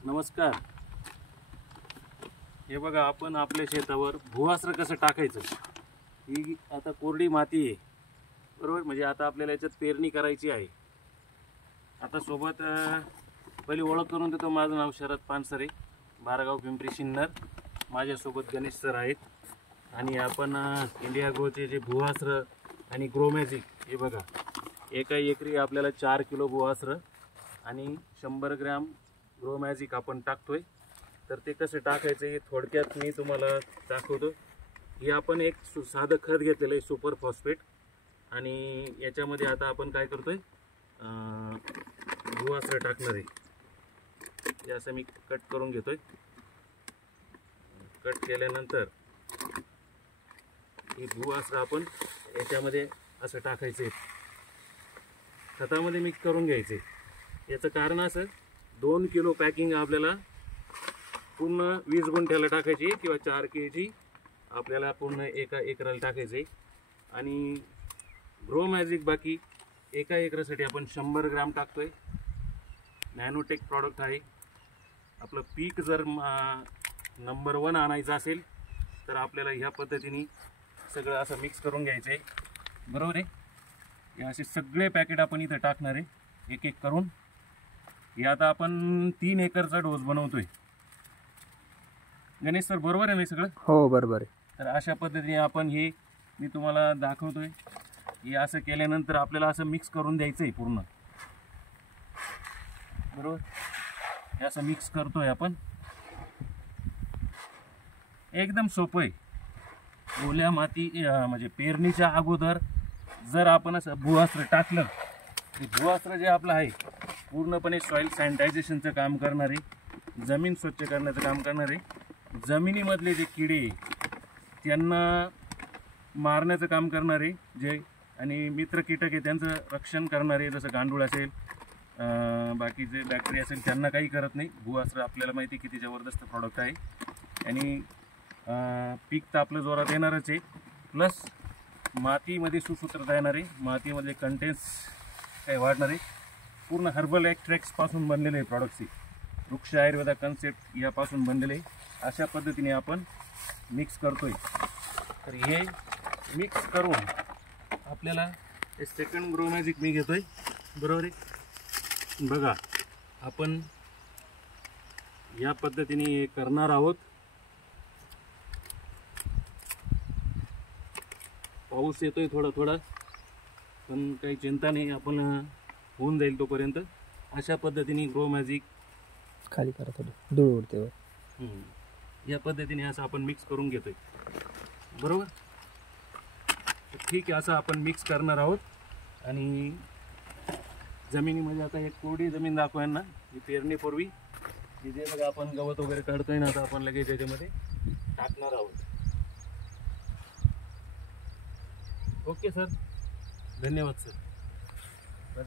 नमस्कार. हे बघा, आपण आपल्या शेतावर भुवास्त्र कसं टाकायचं. ही आता कोरडी माती आहे बरोबर, म्हणजे आता आपल्याला याच्यात पेरणी करायची आहे. आता सोबत पहिली ओळख करून देतो. माझं नाव शरद पानसरे, बारागाव पिंपरी शिन्नर. माझ्यासोबत गणेश सर आहेत आणि आपण इंडिया ग्रोचे जे भुवास्त्र आणि ग्रो मॅजिक, हे बघा एका एकरी आपल्याला 4 किलो भुवास्त्र आणि 100 ग्रॅम ग्रो मॅजिक आपण टाकतोय. तर ते कसं टाकायचं हे थोडक्यात मी तुम्हाला दाखवतो. हे आपण एक साधं खत घेतलेलं आहे, सुपर फॉस्फेट, आणि याच्यामध्ये आता आपण काय करतोय, भुवास्त्र टाकणार आहे. हे असं मी कट करून घेतोय. कट केल्यानंतर हे भुवास्त्र आपण याच्यामध्ये असं टाकायचं आहे, खतामध्ये मिक्स करून घ्यायचे. याचं कारण असं, 2 किलो पॅकिंग आपल्याला पूर्ण 20 गुंठ्याला टाकायची किंवा 4 kg आपल्याला पूर्ण एका एकराला टाकायचे. आणि ग्रो मॅजिक बाकी एका एकरासाठी आपण 100 ग्रॅम टाकतोय. नॅनोटेक प्रॉडक्ट आहे. आपलं पीक जर नंबर 1 आणायचं असेल तर आपल्याला ह्या पद्धतीने सगळं असं मिक्स करून घ्यायचं आहे बरोबर आहे. हे असे सगळे पॅकेट आपण इथं टाकणार आहे एक एक करून. हे आता आपण 3 एकरचा डोस बनवतोय. गणेश सर बरोबर आहे ना सगळं? हो बरोबर आहे. तर अशा पद्धतीने आपण हे मी तुम्हाला दाखवतोय. हे असं केल्यानंतर आपल्याला असं मिक्स करून द्यायचं आहे पूर्ण बरोबर. हे असं मिक्स करतोय आपण. एकदम सोपं आहे. ओल्या माती म्हणजे पेरणीच्या अगोदर जर आपण असं भुवास्त्र टाकलं, ते भुवास्त्र जे आपलं आहे पूर्णपणे सॉइल सॅनिटायझेशनचं काम करणारे, जमीन स्वच्छ करण्याचं काम करणारे, जमिनीमधले जे किडे त्यांना मारण्याचं काम करणारे जे, आणि मित्र कीटक आहे त्यांचं रक्षण करणारे, जसं गांडूळ असेल, बाकीचे बॅक्टेरिया असेल, त्यांना काही करत नाही. भुवास्त्र आपल्याला माहिती किती जबरदस्त प्रॉडक्ट आहे. आणि पीक तर आपलं जोरात येणारच आहे, प्लस मातीमध्ये सुसूत्रता येणारे, मातीमधले कंटेन्स काही वाढणारे, पूर्ण हर्बल एक्स्ट्रॅक्ट्सपासून बनलेले आहे प्रॉडक्ट्स. वृक्ष आयुर्वेदा कन्सेप्ट यापासून बनलेले. अशा पद्धतीने आपण मिक्स करतोय. तर हे मिक्स करून आपल्याला हे सेकंड ग्रो मॅजिक मी घेतोय बरोबर आहे. बघा, आपण या पद्धतीने हे करणार आहोत. पाऊस येतोय थोडा थोडा, पण काही चिंता नाही, आपण होऊन जाईल तोपर्यंत. अशा पद्धतीने ग्रो मॅजिक खाली करा, थोडी धूळ उडते वर. या पद्धतीने असं आपण मिक्स करून घेतोय बरोबर. ठीक आहे, असं आपण मिक्स करणार आहोत. आणि जमिनीमध्ये आता एक कोरडी जमीन दाखवा यांना. ही पेरणीपूर्वी तिथे बघा आपण गवत वगैरे काढतोय ना, आता आपण लगेच याच्यामध्ये टाकणार आहोत. ओके सर, धन्यवाद सर.